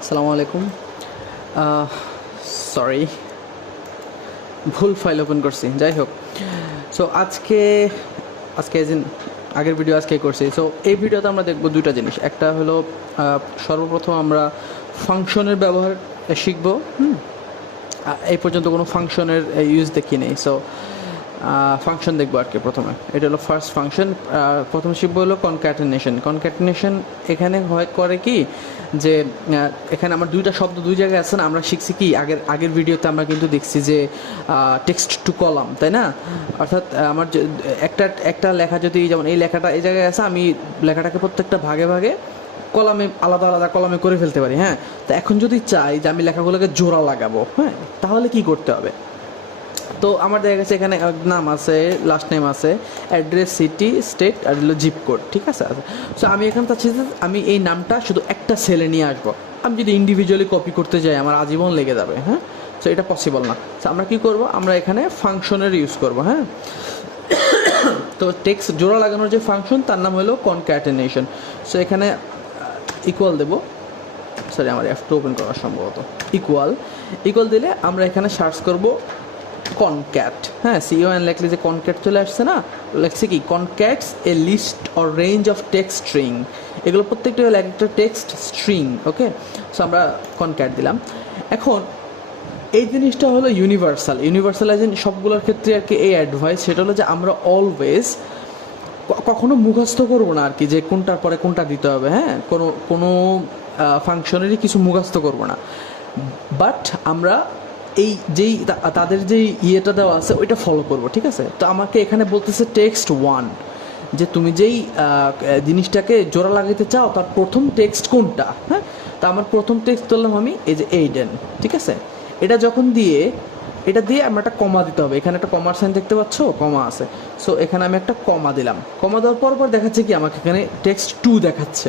আসসালামু আলাইকুম। সরি, ভুল ফাইল ওপেন করছি। যাই হোক, সো আজকে এজ ইন আগের ভিডিও আজকে করছি। সো এই ভিডিওতে আমরা দেখব দুইটা জিনিস। একটা হলো সর্বপ্রথম আমরা ফাংশনের ব্যবহার শিখব। এই পর্যন্ত কোনো ফাংশনের ইউজ দেখি নেই। সো ফাংশন দেখবো আর কি। প্রথমে এটা হলো ফার্স্ট ফাংশন। প্রথম শিখবো হলো কনক্যাটেনেশন। এখানে করে কি যে এখানে আমার দুইটা শব্দ দুই জায়গায় আছে না, আমরা শিখছি কি আগের ভিডিওতে আমরা কিন্তু দেখছি যে টেক্সট টু কলাম, তাই না? অর্থাৎ আমার একটা লেখা যদি, যেমন এই লেখাটা এই জায়গায় আছে, আমি লেখাটাকে প্রত্যেকটা ভাগে ভাগে কলামে আলাদা আলাদা কলামে করে ফেলতে পারি। হ্যাঁ, তো এখন যদি চাই যে আমি লেখাগুলোকে জোড়া লাগাবো, হ্যাঁ, তাহলে কি করতে হবে? তো আমার দেখা গেছে এখানে নাম আছে, লাস্ট নেম আছে, অ্যাড্রেস, সিটি, স্টেট আর হলো জিপ কোড, ঠিক আছে। সো আমি এখানে চাচ্ছি যে আমি এই নামটা শুধু একটা সেলে নিয়ে আসবো। আমি যদি ইন্ডিভিজুয়ালি কপি করতে যাই আমার আজীবন লেগে যাবে। হ্যাঁ, সো এটা পসিবল না। সো আমরা কী করবো, আমরা এখানে ফাংশনের ইউজ করবো। হ্যাঁ, তো টেক্সট জোড়া লাগানোর যে ফাংশন তার নাম হলো কনক্যাটেনেশন। সো এখানে ইকুয়াল দেবো, সরি আমার F2 ওপেন করা সম্ভবত। ইকুয়াল দিলে আমরা এখানে সার্চ করব কনক্যাট। হ্যাঁ, CON লেখলে যে কনক্যাট চলে আসছে না, লেখছে কি concats a list or range of text string. এগুলো প্রত্যেকটা হলো একটা টেক্সট স্ট্রিং। ওকে, সো আমরা কনক্যাট দিলাম। এখন এই জিনিসটা হলো ইউনিভার্সালাইজেশন সবগুলোর ক্ষেত্রে আর কি। এই অ্যাডভাইস সেটা হলো যে আমরা অলওয়েজ কখনো মুখস্থ করবো না আর কি, যে কোনটার পরে কোনটা দিতে হবে। হ্যাঁ, কোনো ফাংশনেরই কিছু মুখস্থ করবো না, বাট আমরা এই যেই তাদের যেই ইয়েটা দেওয়া আছে ওইটা ফলো করব, ঠিক আছে। তো আমাকে এখানে বলতেছে টেক্সট 1, যে তুমি যেই জিনিসটাকে জোড়া লাগাইতে চাও তার প্রথম টেক্সট কোনটা। হ্যাঁ, তো আমার প্রথম টেক্সট ধরলাম আমি এই যে এইডেন, ঠিক আছে। এটা যখন এটা দিয়ে আমরা একটা কমা দিতে হবে। এখানে একটা কমার সাইন দেখতে পাচ্ছ, কমা আছে। সো এখানে আমি একটা কমা দিলাম। কমা দেওয়ার পর দেখাচ্ছে কি আমাকে এখানে টেক্সট 2 দেখাচ্ছে,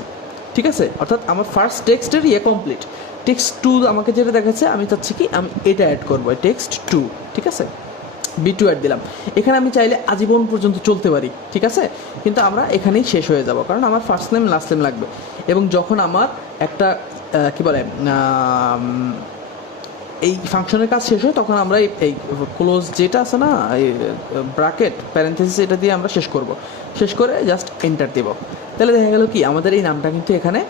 ঠিক আছে। অর্থাৎ আমার ফার্স্ট টেক্সটের কমপ্লিট। টেক্সট 2 আমাকে যেটা দেখাচ্ছে, আমি চাচ্ছি কি আমি এটা অ্যাড করবো, টেক্সট 2, ঠিক আছে। B2 অ্যাড দিলাম। এখানে আমি চাইলে আজীবন পর্যন্ত চলতে পারি, ঠিক আছে, কিন্তু আমরা এখানেই শেষ হয়ে যাব, কারণ আমার ফার্স্ট নেম লাস্ট নেম লাগবে। এবং যখন আমার একটা কি বলে এই ফাংশনের কাজ শেষ হয়, তখন আমরা এই ক্লোজ যেটা আছে না, এই ব্র্যাকেট প্যারেন্থেসিস, এটা দিয়ে আমরা শেষ করে জাস্ট এন্টার দেব। তাহলে দেখা গেল কি আমাদের এই নামটা কিন্তু এখানে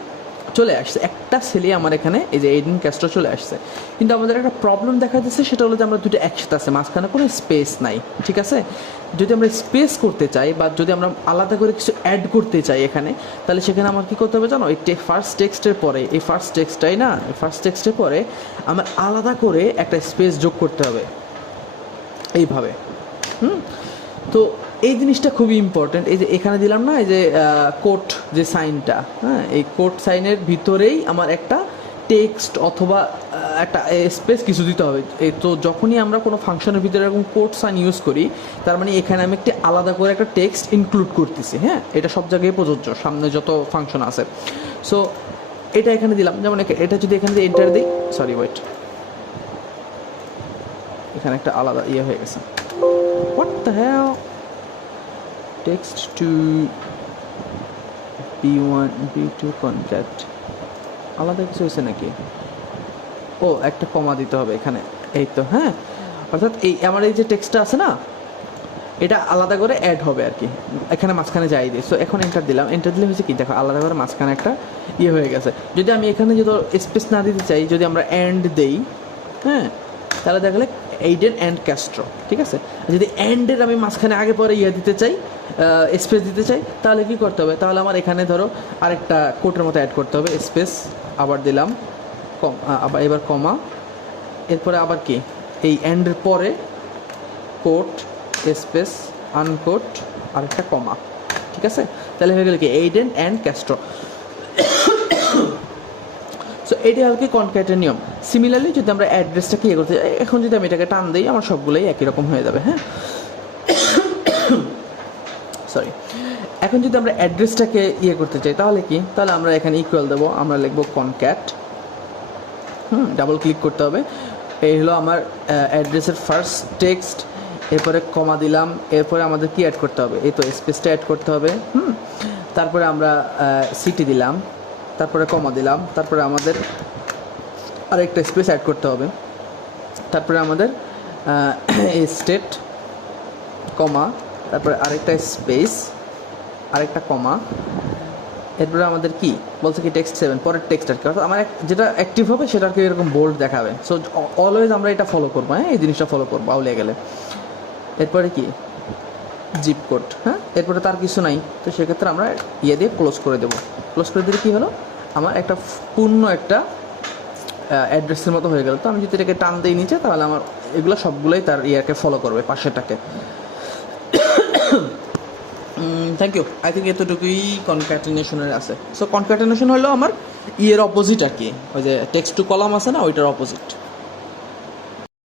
চলে আসছে, একটা সেলে আমার এখানে এই যে এইডেন ক্যাস্ট্রো চলে আসছে। কিন্তু আমাদের একটা প্রবলেম দেখা যাচ্ছে, সেটা হলো যে আমরা দুটো একসাথে আছে, মাঝখানে কোনো স্পেস নাই, ঠিক আছে। যদি আমরা স্পেস করতে চাই বা যদি আমরা আলাদা করে কিছু অ্যাড করতে চাই এখানে, তাহলে সেখানে আমার কী করতে হবে জানো, এই ফার্স্ট টেক্সটের পরে, এই ফার্স্ট টেক্সটটাই না, ফার্স্ট টেক্সটের পরে আমার আলাদা করে একটা স্পেস যোগ করতে হবে এইভাবে। তো এই জিনিসটা খুবই ইম্পর্ট্যান্ট। এই যে এখানে দিলাম না, এই যে কোট যে সাইনটা, হ্যাঁ, এই কোট সাইনের ভিতরেই আমার একটা টেক্সট অথবা একটা স্পেস কিছু দিতে হবে। তো যখনই আমরা কোনো ফাংশনের ভিতরে এরকম কোট সাইন ইউজ করি, তার মানে এখানে আমি একটি আলাদা করে একটা টেক্সট ইনক্লুড করতেছি। হ্যাঁ, এটা সব জায়গায় প্রযোজ্য, সামনে যত ফাংশন আছে। সো এটা এখানে দিলাম, যেমন এটা যদি এখানে দিয়ে এন্টার দিই, সরি ওয়েট, এখানে একটা আলাদা ইয়ে হয়ে গেছে। What the hell, text to B1 B2 concat আলাদা কিছু হয়েছে নাকি? ও, একটা কমা দিতে হবে এখানে, এই তো। হ্যাঁ, অর্থাৎ এই আমার এই যে টেক্সটটা আছে না, এটা আলাদা করে অ্যাড হবে আর কি, এখানে মাঝখানে যাই দিই। সো এখন এন্টার দিলাম, এন্টার দিলে হয়েছে কি দেখো, আলাদা করে মাঝখানে একটা ইয়ে হয়ে গেছে। যদি আমি এখানে যদি স্পেস না দিতে চাই, যদি আমরা অ্যান্ড দেই, হ্যাঁ, তাহলে দেখলে এইডেন অ্যান্ড ক্যাস্ট্রো, ঠিক আছে। যদি অ্যান্ডের আমি মাঝখানে আগে পরে ইয়ে দিতে চাই, স্পেস দিতে চাই, তাহলে কি করতে হবে, তাহলে আমার এখানে ধরো আরেকটা কোটের মতো অ্যাড করতে হবে, স্পেস আবার দিলাম, আবার এবার কমা, এরপরে আবার কি এই অ্যান্ডের পরে কোট স্পেস আনকোট আরেকটা কমা, ঠিক আছে। তাহলে হয়ে গেল কি এইডেন অ্যান্ড ক্যাস্ট্রো। সো এটাই আর কি কনক্যাটের নিয়ম। সিমিলারলি যদি আমরা অ্যাড্রেসটাকে ইয়ে করতে চাই, এখন যদি আমি এটাকে টান দিই, আমার সবগুলোই একই রকম হয়ে যাবে। হ্যাঁ, সরি, এখন যদি আমরা অ্যাড্রেসটাকে ইয়ে করতে চাই, তাহলে আমরা এখানে ইকুয়াল দেবো, আমরা লিখবো কনক্যাট, ডাবল ক্লিক করতে হবে। এই হলো আমার অ্যাড্রেসের ফার্স্ট টেক্সট, এরপরে কমা দিলাম, এরপরে আমাদের কি অ্যাড করতে হবে, এই তো স্পেসটা অ্যাড করতে হবে। তারপরে আমরা সিটি দিলাম, তারপরে কমা দিলাম, তারপরে আমাদের আরেকটা স্পেস অ্যাড করতে হবে। তারপরে আমাদের এই স্টেট কমা, তারপরে আরেকটা স্পেস, আরেকটা কমা, এরপরে আমাদের কি বলছে কি টেক্সট 7 পরের টেক্সট আর কি, অর্থাৎ আমার যেটা অ্যাক্টিভ হবে সেটাকে এরকম বোল্ড দেখাবে। সো অলওয়েজ আমরা এটা ফলো করবো, হ্যাঁ এই জিনিসটা ফলো করবো আউলিয়া গেলে। এরপরে কি জিপ কোড, হ্যাঁ এরপরে তার কিছু নাই, তো সেক্ষেত্রে আমরা ইয়ে দিয়ে ক্লোজ করে দেবো। ক্লোজ করে দিলে কী হলো, আমার একটা পূর্ণ একটা অ্যাড্রেসের মতো হয়ে গেল। তো আমি যদি এটাকে টান দিই নিচে, তাহলে আমার এগুলো সবগুলোই তার ইয়াকে ফলো করবে, পাশেরটাকে। Thank you. আই থিঙ্ক এতটুকুই কনক্যাটিনেশনের আছে। সো কনক্যাটিনেশন হলো আমার ইয়ের অপোজিট আর কি, ওই যে টেক্সট টু কলাম আছে না, ওইটার অপোজিট।